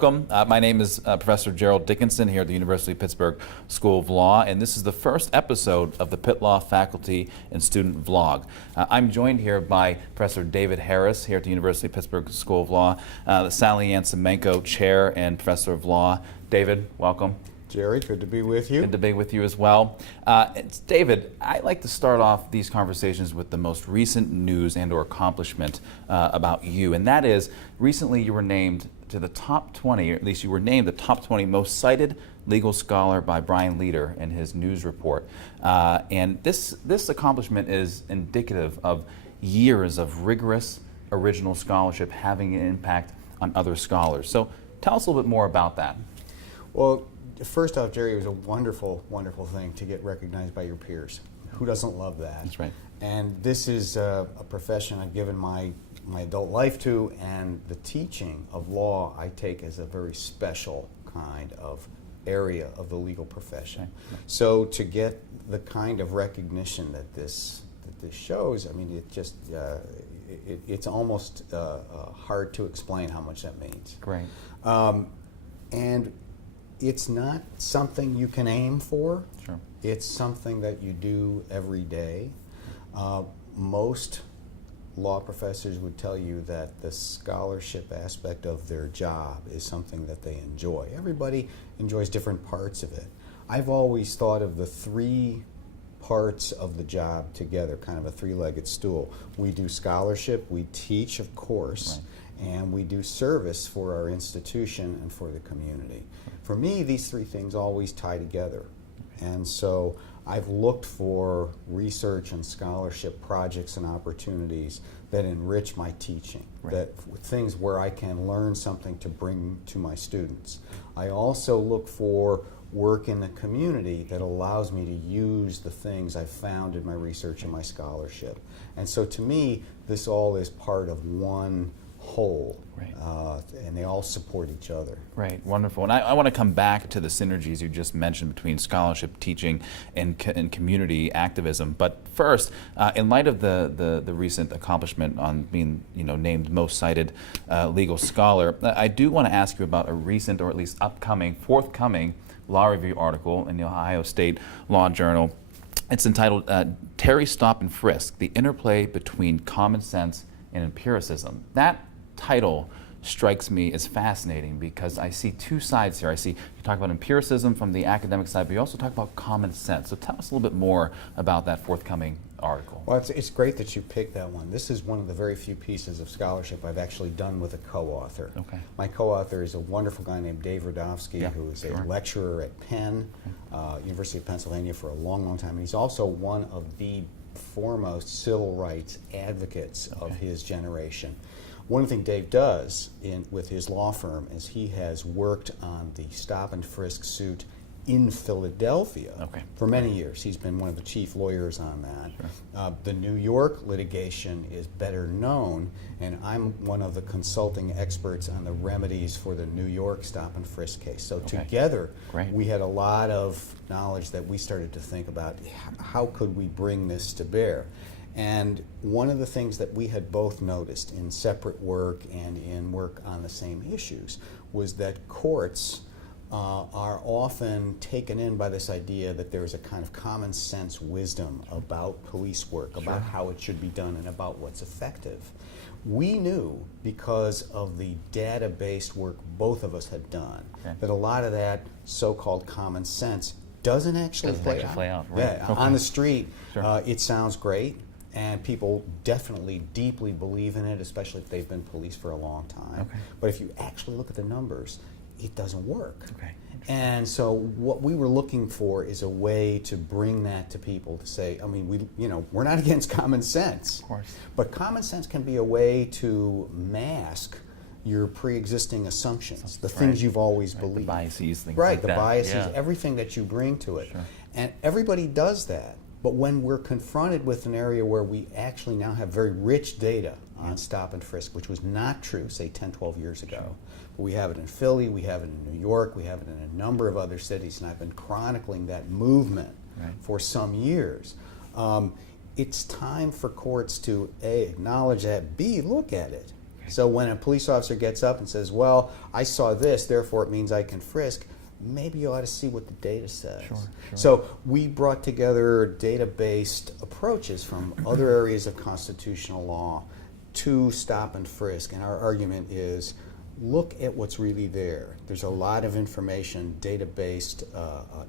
welcome. My name is Professor Gerald Dickinson here at the University of Pittsburgh School of Law, and this is the first episode of the Pitt Law Faculty and Student Vlog. I'm joined here by Professor David Harris here at the University of Pittsburgh School of Law, Sally Ann Semenko, Chair and Professor of Law. David, welcome. Jerry, good to be with you. Good to be with you as well. David, I like to start off these conversations with the most recent news and or accomplishment about you, and that is recently you were named to the top 20, or at least you were named the top 20 most cited legal scholar by Brian Leader in his news report. And this accomplishment is indicative of years of rigorous original scholarship having an impact on other scholars. So tell us a little bit more about that. Well, first off, Jerry, it was a wonderful, wonderful thing to get recognized by your peers. Who doesn't love that? That's right. And this is a profession I've given my adult life to, and the teaching of law I take as a very special kind of area of the legal profession. Right. So to get the kind of recognition that this shows, I mean, it just it's almost hard to explain how much that means. Great. And it's not something you can aim for. Sure. It's something that you do every day. Most law professors would tell you that the scholarship aspect of their job is something that they enjoy. Everybody enjoys different parts of it. I've always thought of the three parts of the job together, kind of a three-legged stool. We do scholarship, we teach, of course, right, and we do service for our institution and for the community. For me, these three things always tie together. And so I've looked for research and scholarship projects and opportunities that enrich my teaching, right, that things where I can learn something to bring to my students. I also look for work in the community that allows me to use the things I've found in my research and my scholarship. And so to me, this all is part of one whole, right, and they all support each other. Right, wonderful. And I want to come back to the synergies you just mentioned between scholarship, teaching, and community activism. But first, in light of the recent accomplishment on being named most cited legal scholar, I do want to ask you about a recent, or at least forthcoming law review article in the Ohio State Law Journal. It's entitled Terry Stop and Frisk, the Interplay Between Common Sense and Empiricism. That title strikes me as fascinating because I see two sides here. I see you talk about empiricism from the academic side, but you also talk about common sense. So tell us a little bit more about that forthcoming article. Well, it's great that you picked that one. This is one of the very few pieces of scholarship I've actually done with a co-author. Okay. My co-author is a wonderful guy named Dave Radofsky, who is a lecturer at Penn, University of Pennsylvania for a long, long time. And he's also one of the foremost civil rights advocates of his generation. One thing Dave does with his law firm is he has worked on the stop and frisk suit in Philadelphia for many years. He's been one of the chief lawyers on that. Sure. The New York litigation is better known, and I'm one of the consulting experts on the remedies for the New York stop and frisk case. So together, we had a lot of knowledge that we started to think about how could we bring this to bear. And one of the things that we had both noticed in separate work and in work on the same issues was that courts are often taken in by this idea that there is a kind of common sense wisdom about police work, about how it should be done and about what's effective. We knew, because of the data-based work both of us had done, that a lot of that so-called common sense doesn't actually play out. Right. Yeah, on the street, it sounds great, and people definitely deeply believe in it, especially if they've been police for a long time. But if you actually look at the numbers, it doesn't work. And so what we were looking for is a way to bring that to people, to say, I mean, we're not against common sense, of course, but common sense can be a way to mask your pre-existing assumptions, the things you've always believed. The biases, things like that. The biases, everything that you bring to it. And everybody does that. But when we're confronted with an area where we actually now have very rich data on stop and frisk, which was not true, say, 10, 12 years ago. But we have it in Philly, we have it in New York, we have it in a number of other cities, and I've been chronicling that movement for some years. It's time for courts to A, acknowledge that, B, look at it. So when a police officer gets up and says, well, I saw this, therefore it means I can frisk, maybe you ought to see what the data says. Sure. So we brought together data-based approaches from other areas of constitutional law to stop and frisk. And our argument is, look at what's really there. There's a lot of information, data-based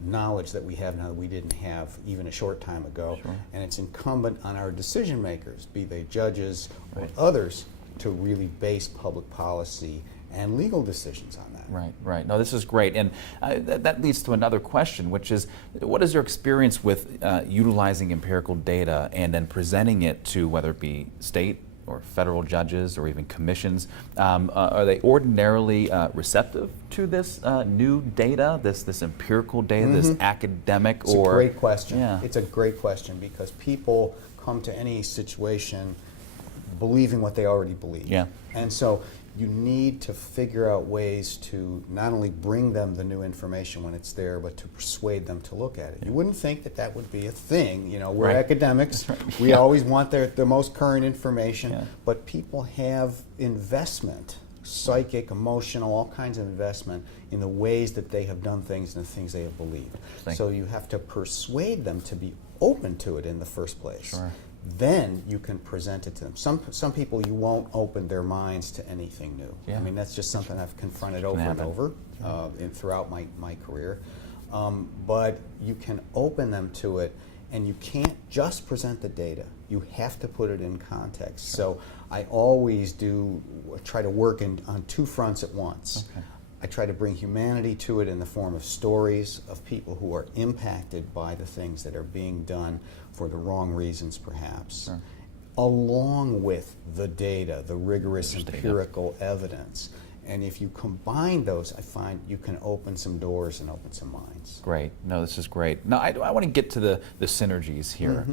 knowledge that we have now that we didn't have even a short time ago. Sure. And it's incumbent on our decision makers, be they judges or others, to really base public policy and legal decisions on that. Right. No, this is great. And that leads to another question, which is, what is your experience with utilizing empirical data and then presenting it to, whether it be state or federal judges or even commissions? Are they ordinarily receptive to this new data, this empirical data, this academic? It's a great question. Yeah. It's a great question, because people come to any situation believing what they already believe. Yeah. And so you need to figure out ways to not only bring them the new information when it's there, but to persuade them to look at it. You wouldn't think that that would be a thing. You know, we're academics. We always want the most current information, but people have investment, psychic, emotional, all kinds of investment in the ways that they have done things and the things they have believed. So you have to persuade them to be open to it in the first place. Sure. Then you can present it to them. Some people, you won't open their minds to anything new. Yeah. I mean, that's just something I've confronted over and over throughout my career. But you can open them to it, and you can't just present the data. You have to put it in context. Sure. So I always try to work on two fronts at once. Okay. I try to bring humanity to it in the form of stories of people who are impacted by the things that are being done for the wrong reasons, perhaps, along with the data, the rigorous empirical evidence. And if you combine those, I find you can open some doors and open some minds. Great. No, this is great. Now, I want to get to the synergies here.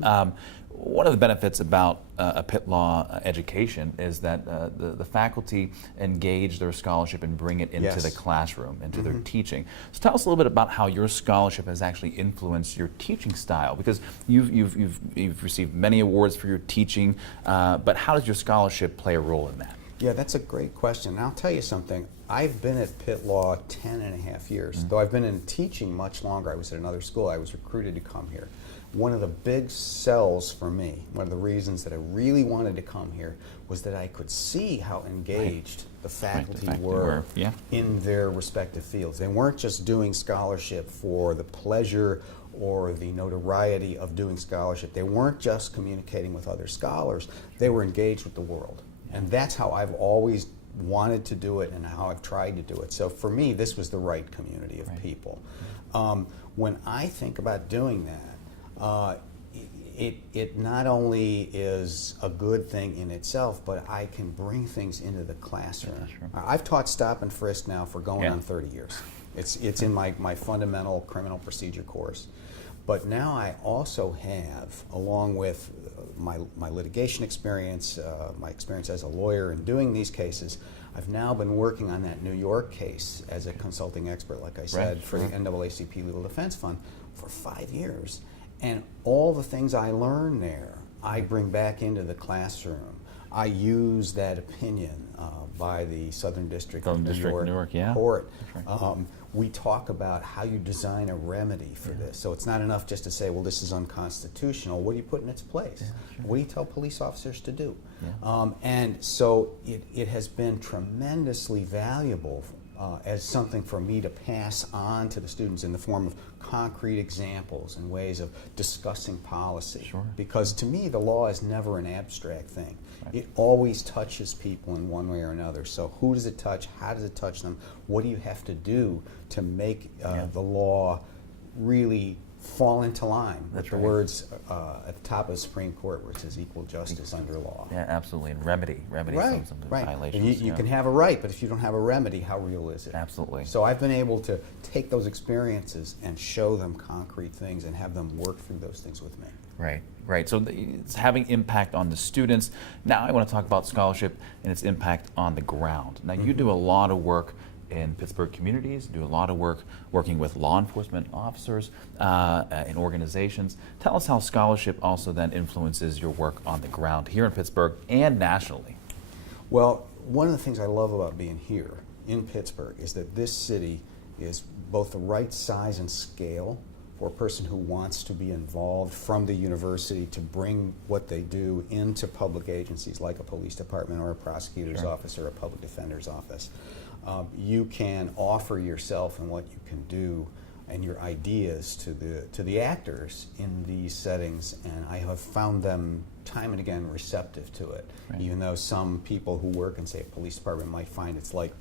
One of the benefits about a Pitt Law education is that the faculty engage their scholarship and bring it into the classroom, into their teaching. So tell us a little bit about how your scholarship has actually influenced your teaching style, because you've received many awards for your teaching, but how does your scholarship play a role in that? Yeah, that's a great question. And I'll tell you something. I've been at Pitt Law 10.5 years. Though I've been in teaching much longer. I was at another school. I was recruited to come here. One of the big sells for me, one of the reasons that I really wanted to come here, was that I could see how engaged the faculty were in their respective fields. They weren't just doing scholarship for the pleasure or the notoriety of doing scholarship. They weren't just communicating with other scholars. They were engaged with the world. And that's how I've always wanted to do it and how I've tried to do it. So for me, this was the right community of people. When I think about doing that, it not only is a good thing in itself, but I can bring things into the classroom. I've taught stop and frisk now for going on 30 years. It's in my fundamental criminal procedure course. But now I also have, along with my litigation experience, my experience as a lawyer in doing these cases, I've now been working on that New York case as a consulting expert, like I said, for the NAACP Legal Defense Fund for 5 years. And all the things I learned there, I bring back into the classroom. I use that opinion by the Southern District of New York Court. We talk about how you design a remedy for this. So it's not enough just to say, well, this is unconstitutional. What do you put in its place? What do you tell police officers to do? And so it has been tremendously valuable as something for me to pass on to the students in the form of concrete examples and ways of discussing policy. Because to me, the law is never an abstract thing. It always touches people in one way or another. So who does it touch? How does it touch them? What do you have to do to make the law really fall into line with the words at the top of the Supreme Court, where it says equal justice under law? Yeah, absolutely. And remedy some of the violations. You can have a right, but if you don't have a remedy, how real is it? Absolutely. So I've been able to take those experiences and show them concrete things and have them work through those things with me. Right. So it's having impact on the students. Now I want to talk about scholarship and its impact on the ground. Now you do a lot of work in Pittsburgh communities, do a lot of work working with law enforcement officers in organizations. Tell us how scholarship also then influences your work on the ground here in Pittsburgh and nationally. Well, one of the things I love about being here in Pittsburgh is that this city is both the right size and scale for a person who wants to be involved from the university to bring what they do into public agencies like a police department or a prosecutor's office or a public defender's office. You can offer yourself and what you can do and your ideas to the actors in these settings, and I have found them time and again receptive to it. Right. Even though some people who work in, say, a police department might find it's like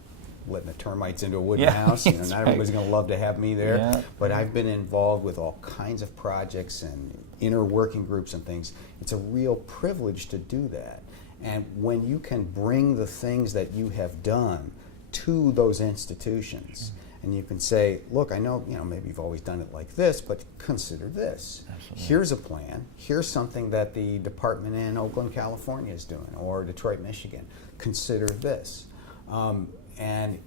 letting the termites into a wooden house. You know, not everybody's going to love to have me there. Yeah. But I've been involved with all kinds of projects and inner working groups and things. It's a real privilege to do that. And when you can bring the things that you have done to those institutions, and you can say, look, I know, maybe you've always done it like this, but consider this. Absolutely. Here's a plan. Here's something that the department in Oakland, California is doing, or Detroit, Michigan. Consider this. And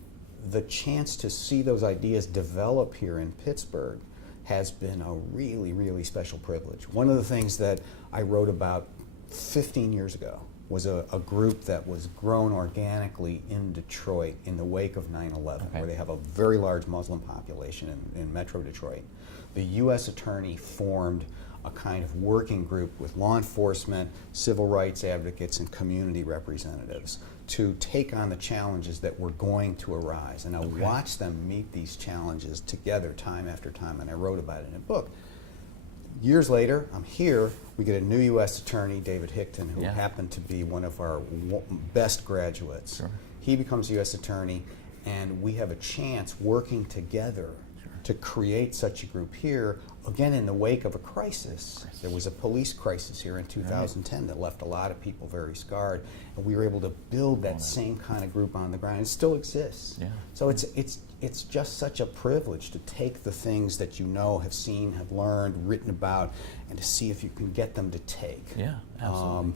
the chance to see those ideas develop here in Pittsburgh has been a really, really special privilege. One of the things that I wrote about 15 years ago was a group that was grown organically in Detroit in the wake of 9/11, where they have a very large Muslim population in Metro Detroit. The U.S. Attorney formed a kind of working group with law enforcement, civil rights advocates, and community representatives to take on the challenges that were going to arise. And I watched them meet these challenges together time after time, and I wrote about it in a book. Years later, I'm here, we get a new U.S. Attorney, David Hickton, who happened to be one of our best graduates. Sure. He becomes U.S. Attorney, and we have a chance working together to create such a group here, again in the wake of a crisis. There was a police crisis here in 2010 that left a lot of people very scarred, and we were able to build that same kind of group on the ground. It still exists. Yeah. So it's just such a privilege to take the things that you know, have seen, have learned, written about, and to see if you can get them to take. Yeah, absolutely.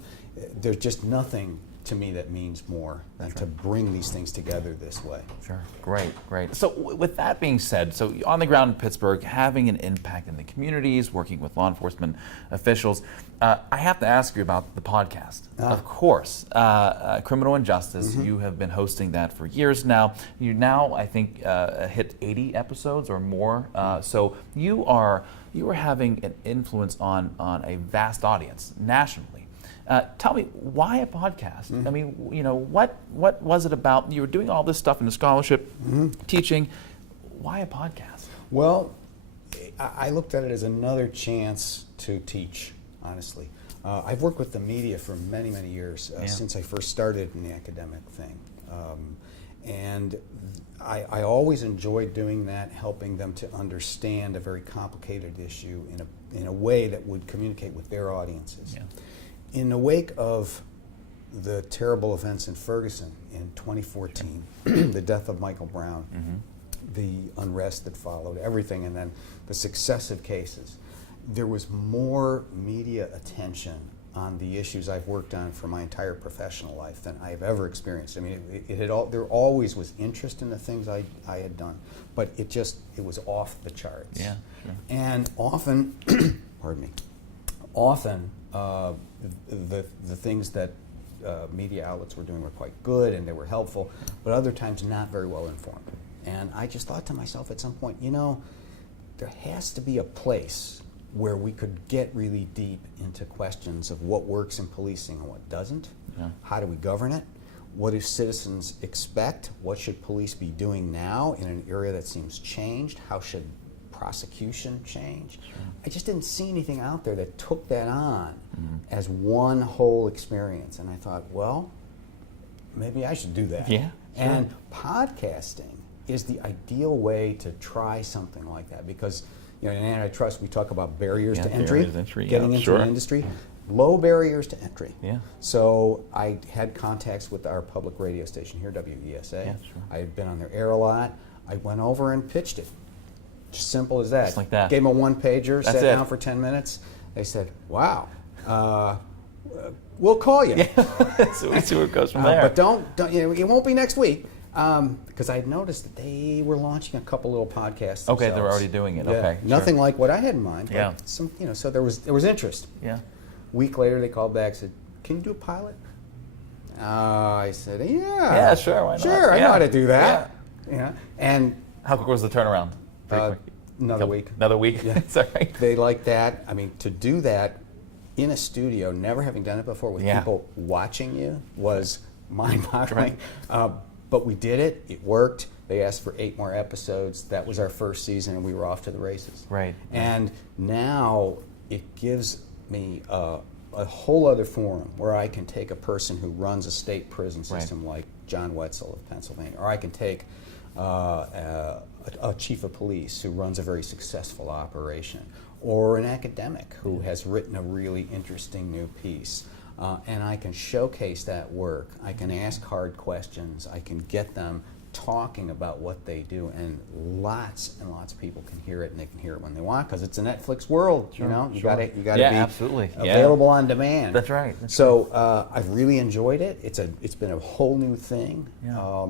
There's just nothing to me that means more than to bring these things together this way. Sure, great. So with that being said, so on the ground in Pittsburgh, having an impact in the communities, working with law enforcement officials, I have to ask you about the podcast. Of course, Criminal Injustice, you have been hosting that for years now. You now, I think, hit 80 episodes or more. So you are having an influence on a vast audience nationally. Tell me, why a podcast? I mean, what was it about? You were doing all this stuff in the scholarship, teaching. Why a podcast? Well, I looked at it as another chance to teach, honestly. I've worked with the media for many, many years, since I first started in the academic thing. And I always enjoyed doing that, helping them to understand a very complicated issue in a way that would communicate with their audiences. Yeah. In the wake of the terrible events in Ferguson in 2014, the death of Michael Brown, the unrest that followed, everything, and then the successive cases, there was more media attention on the issues I've worked on for my entire professional life than I've ever experienced. I mean, there always was interest in the things I had done, but it was off the charts. Yeah, sure. And often, pardon me, the things that media outlets were doing were quite good and they were helpful, but other times not very well informed. And I just thought to myself at some point, there has to be a place where we could get really deep into questions of what works in policing and what doesn't. Yeah. How do we govern it? What do citizens expect? What should police be doing now in an area that seems changed? How should prosecution change? Sure. I just didn't see anything out there that took that on as one whole experience. And I thought, well, maybe I should do that. Yeah, sure. And podcasting is the ideal way to try something like that, because in antitrust we talk about barriers to entry, getting into an industry. Low barriers to entry. Yeah. So I had contacts with our public radio station here, WESA. Yeah, sure. I had been on their air a lot. I went over and pitched it. Just simple as that. Just like that. Gave them a one-pager, sat down for 10 minutes. They said, wow, we'll call you. Yeah. So we see where it goes from there. But don't it won't be next week. Because I had noticed that they were launching a couple little podcasts. Okay, they were already doing it. Yeah. Okay, nothing like what I had in mind. But some, so there was interest. Yeah. A week later, they called back and said, "Can you do a pilot?" I said, yeah. Yeah, sure, why not? Sure, I know how to do that. Yeah. And how quick was the turnaround? another week. Another week? Yeah. Sorry. They like that. I mean, to do that in a studio, never having done it before, with people watching you, was mind-boggling. But we did it. It worked. They asked for 8 more episodes. That was our first season, and we were off to the races. Right. And now it gives me a whole other forum where I can take a person who runs a state prison system like John Wetzel of Pennsylvania, or I can take a chief of police who runs a very successful operation, or an academic who has written a really interesting new piece. And I can showcase that work. I can ask hard questions. I can get them talking about what they do, and lots and lots of people can hear it, and they can hear it when they want, because it's a Netflix world. You know, you got to be absolutely available on demand. That's right. I've really enjoyed it. It's been a whole new thing. Yeah.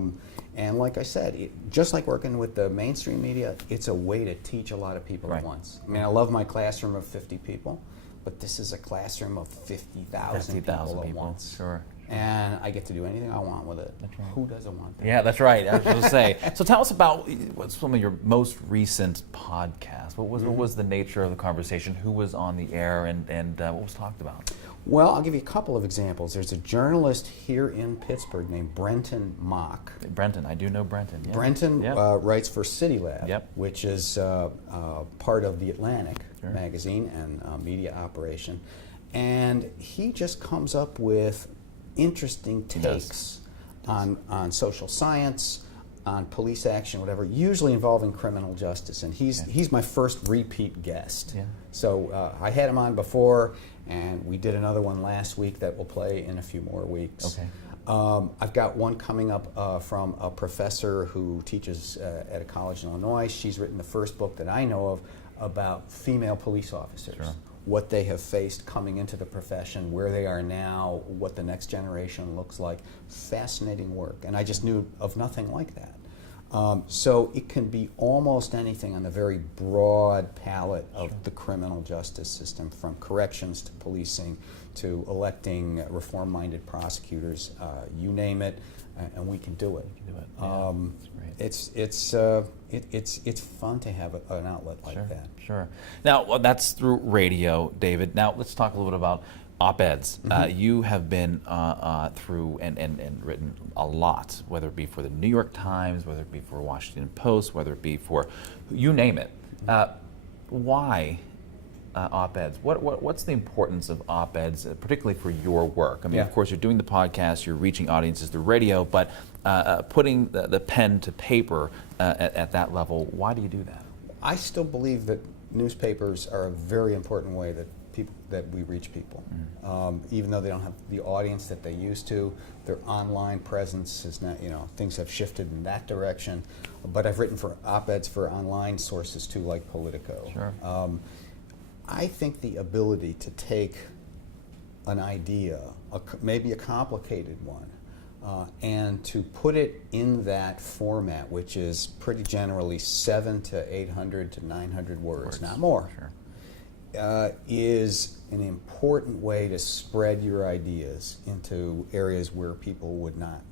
And like I said, just like working with the mainstream media, it's a way to teach a lot of people at once. I mean, I love my classroom of 50 people, but this is a classroom of 50,000 people at once. Sure. And I get to do anything I want with it. That's right. Who doesn't want that? Yeah, that's right. I was going to say. So tell us about what's some of your most recent podcasts. What was the nature of the conversation? Who was on the air, and what was talked about? Well, I'll give you a couple of examples. There's a journalist here in Pittsburgh named Brenton Mock. Brenton, I do know Brenton. Yeah. Brenton writes for CityLab, which is part of the Atlantic magazine and media operation. And he just comes up with interesting takes on social science, on police action, whatever, usually involving criminal justice. And he's my first repeat guest. Yeah. So I had him on before, and we did another one last week that will play in a few more weeks. Okay. I've got one coming up from a professor who teaches at a college in Illinois. She's written the first book that I know of about female police officers. Sure. What they have faced coming into the profession, where they are now, what the next generation looks like. Fascinating work, and I just knew of nothing like that. So it can be almost anything on the very broad palette of the criminal justice system, from corrections to policing to electing reform-minded prosecutors. You name it, and we can do it. It's fun to have an outlet like that. Sure. Now, that's through radio, David. Now, let's talk a little bit about op-eds. You have been through and written a lot, whether it be for the New York Times, whether it be for Washington Post, whether it be for, you name it. Why op-eds? What's the importance of op-eds, particularly for your work? I mean, of course, you're doing the podcast, you're reaching audiences through radio, but putting the pen to paper at that level, why do you do that? I still believe that newspapers are a very important way that we reach people. Even though they don't have the audience that they used to, their online presence is not, things have shifted in that direction. But I've written for op-eds for online sources too, like Politico. Sure. I think the ability to take an idea, maybe a complicated one, and to put it in that format, which is pretty generally 700 to 800 to 900 words, not more, is an important way to spread your ideas into areas where people would not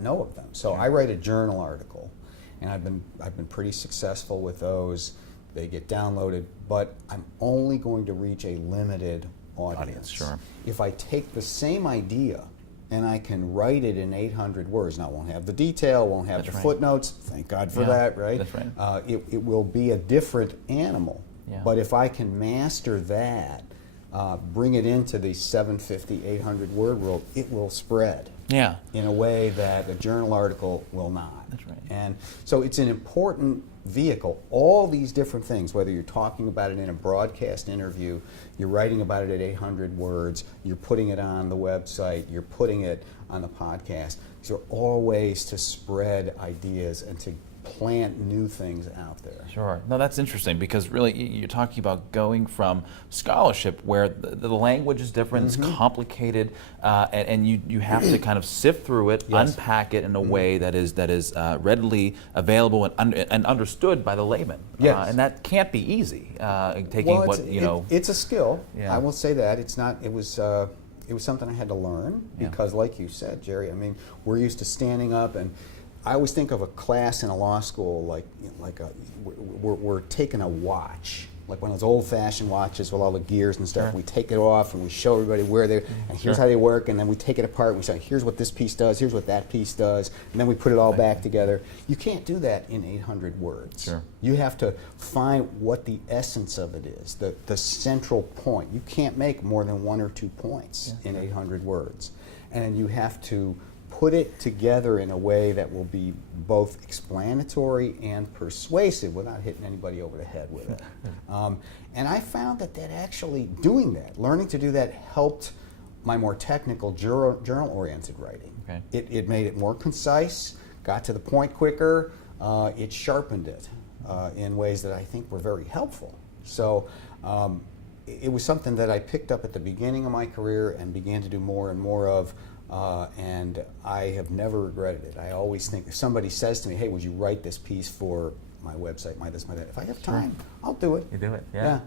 know of them. So I write a journal article, and I've been pretty successful with those. They get downloaded, but I'm only going to reach a limited audience. Sure. If I take the same idea and I can write it in 800 words, now it won't have the detail, won't have the footnotes, thank God for that, right? That's right. It will be a different animal. Yeah. But if I can master that, bring it into the 750, 800 word world, it will spread in a way that a journal article will not. That's right. And so it's an important vehicle. All these different things, whether you're talking about it in a broadcast interview, you're writing about it at 800 words, you're putting it on the website, you're putting it on the podcast, these are all ways to spread ideas and to plant new things out there. Sure. No, that's interesting, because really you're talking about going from scholarship where the language is different, it's complicated, and you have to kind of sift through it, unpack it in a way that is readily available and understood by the layman. And that can't be easy. It's a skill. I will say that it's not. It was. it was something I had to learn because, like you said, Jerry, I mean, we're used to standing up, and I always think of a class in a law school like we're taking a watch, like one of those old-fashioned watches with all the gears and stuff. We take it off and we show everybody where they're, and here's how they work, and then we take it apart and we say, here's what this piece does, here's what that piece does, and then we put it all back together. You can't do that in 800 words. You have to find what the essence of it is, the central point. You can't make more than 1 or 2 points in 800 words. And you have to put it together in a way that will be both explanatory and persuasive without hitting anybody over the head with it. And I found that actually doing that, learning to do that, helped my more technical journal-oriented writing. It made it more concise, got to the point quicker, it sharpened it in ways that I think were very helpful. So it was something that I picked up at the beginning of my career and began to do more and more of. And I have never regretted it. I always think if somebody says to me, hey, would you write this piece for my website, my this, my that, if I have time, I'll do it. You do it, yeah.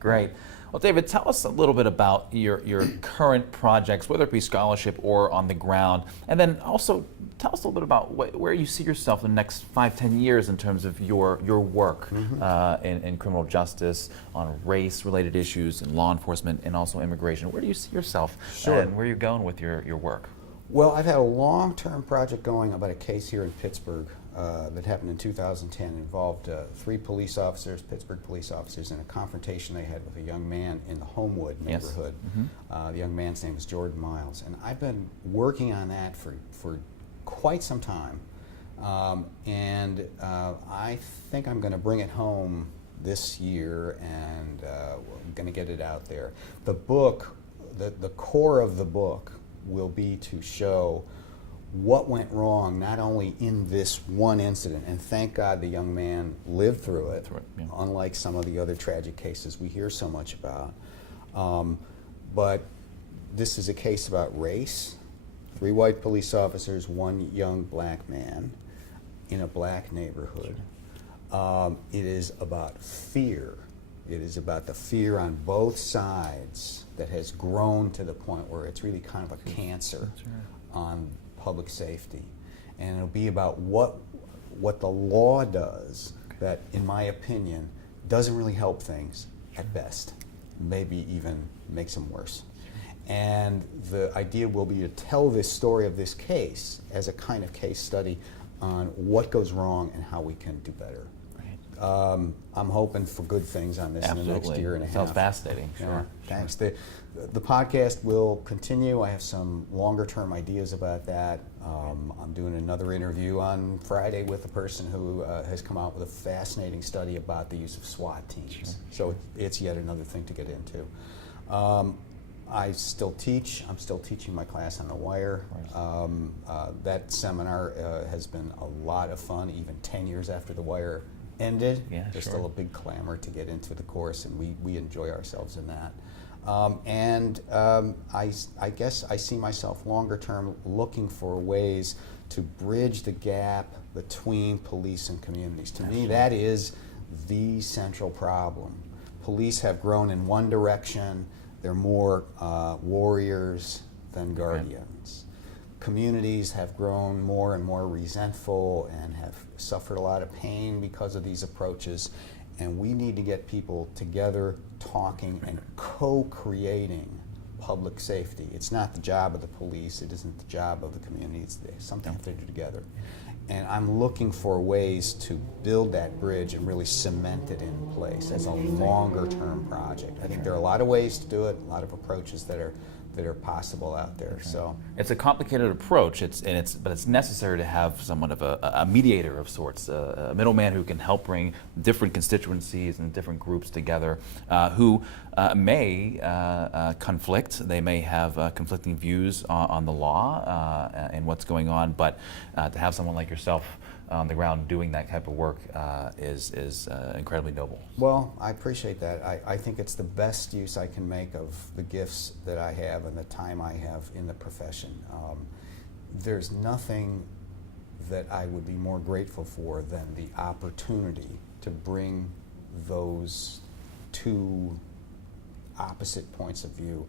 Great. Well, David, tell us a little bit about your current projects, whether it be scholarship or on the ground, and then also tell us a little bit about where you see yourself in the next 5-10 years in terms of your work in criminal justice, on race-related issues, in law enforcement, and also immigration. Where do you see yourself, and where are you going with your work? Well, I've had a long-term project going about a case here in Pittsburgh that happened in 2010. It involved 3 police officers, Pittsburgh police officers, in a confrontation they had with a young man in the Homewood neighborhood. The young man's name is Jordan Miles. And I've been working on that for quite some time. And I think I'm going to bring it home this year, and I'm going to get it out there. The book, the core of the book will be to show what went wrong, not only in this one incident, and thank God the young man lived through it, unlike some of the other tragic cases we hear so much about. But this is a case about race. 3 white police officers, 1 young black man in a black neighborhood. It is about fear. It is about the fear on both sides that has grown to the point where it's really kind of a cancer on public safety. And it'll be about what the law does that, in my opinion, doesn't really help things at best, maybe even makes them worse. And the idea will be to tell this story of this case as a kind of case study on what goes wrong and how we can do better. I'm hoping for good things on this in the next year and a half. Sounds fascinating. Thanks. The podcast will continue. I have some longer term ideas about that. I'm doing another interview on Friday with a person who has come out with a fascinating study about the use of SWAT teams. So it's yet another thing to get into. I still teach. I'm still teaching my class on The Wire. That seminar has been a lot of fun, even 10 years after The Wire ended. There's still a big clamor to get into the course, and we enjoy ourselves in that. I guess I see myself longer term looking for ways to bridge the gap between police and communities. To me, that is the central problem. Police have grown in one direction. They're more warriors than guardians. Communities have grown more and more resentful and have suffered a lot of pain because of these approaches. And we need to get people together, talking and co-creating public safety. It's not the job of the police. It isn't the job of the community. It's something they have to do together. And I'm looking for ways to build that bridge and really cement it in place as a longer-term project. I think there are a lot of ways to do it, a lot of approaches that are possible out there. So it's a complicated approach. But it's necessary to have somewhat of a mediator of sorts, a middleman who can help bring different constituencies and different groups together, who may conflict. They may have conflicting views on the law and what's going on. But to have someone like yourself on the ground doing that type of work is incredibly noble. Well, I appreciate that. I think it's the best use I can make of the gifts that I have and the time I have in the profession. There's nothing that I would be more grateful for than the opportunity to bring those 2 opposite points of view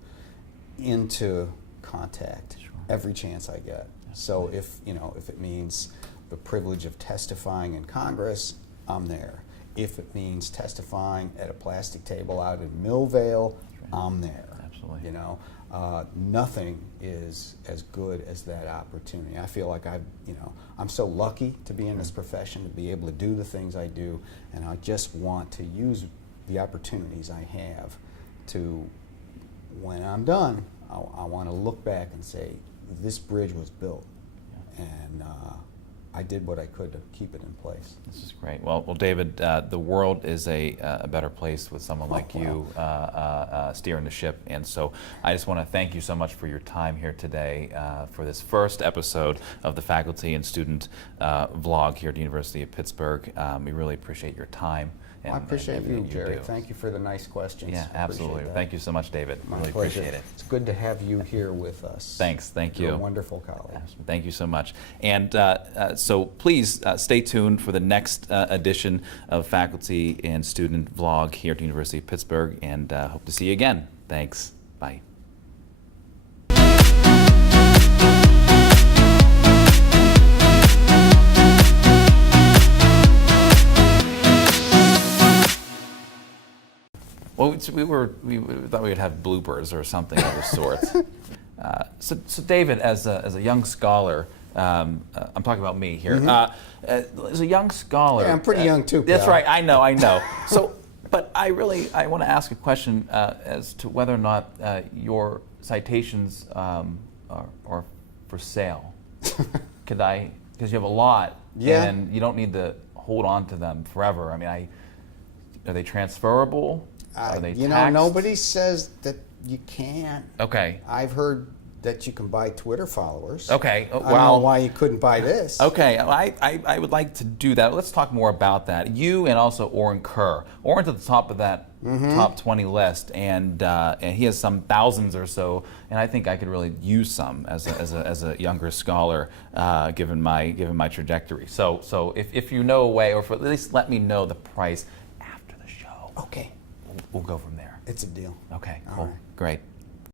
into contact every chance I get. So if it means the privilege of testifying in Congress, I'm there. If it means testifying at a plastic table out in Millvale, I'm there. Absolutely. Nothing is as good as that opportunity. I feel like I'm so lucky to be in this profession, to be able to do the things I do, and I just want to use the opportunities I have to, when I'm done, I want to look back and say, this bridge was built, and I did what I could to keep it in place. This is great. Well, David, the world is a better place with someone like you steering the ship, and so I just want to thank you so much for your time here today for this first episode of the Faculty and Student vlog here at the University of Pittsburgh. We really appreciate your time. I appreciate you, Jerry. Thank you for the nice questions. Yeah, absolutely. Thank you so much, David. My really pleasure. Appreciate it. It's good to have you here with us. Thanks. Thank you. You're a wonderful colleague. Thank you so much. And so please stay tuned for the next edition of Faculty and Student Vlog here at the University of Pittsburgh, and hope to see you again. Thanks. Bye. Well, we thought we would have bloopers or something of the sort. So David, as a young scholar, I'm talking about me here. As a young scholar, yeah, I'm pretty young too. That's pal. right. I know. So, but I want to ask a question as to whether or not your citations are for sale. Could I? Because you have a lot, and you don't need to hold on to them forever. I mean, are they transferable? Are they taxed? Nobody says that you can't. Okay. I've heard that you can buy Twitter followers. Okay. I don't know why you couldn't buy this. Okay. I would like to do that. Let's talk more about that. You and also Oren Kerr. Oren's at the top of that top 20 list, and he has some thousands or so, and I think I could really use some as a younger scholar, given my trajectory. So if you know a way, or at least let me know the price after the show. Okay. We'll go from there. It's a deal. Okay, All cool. right. Great.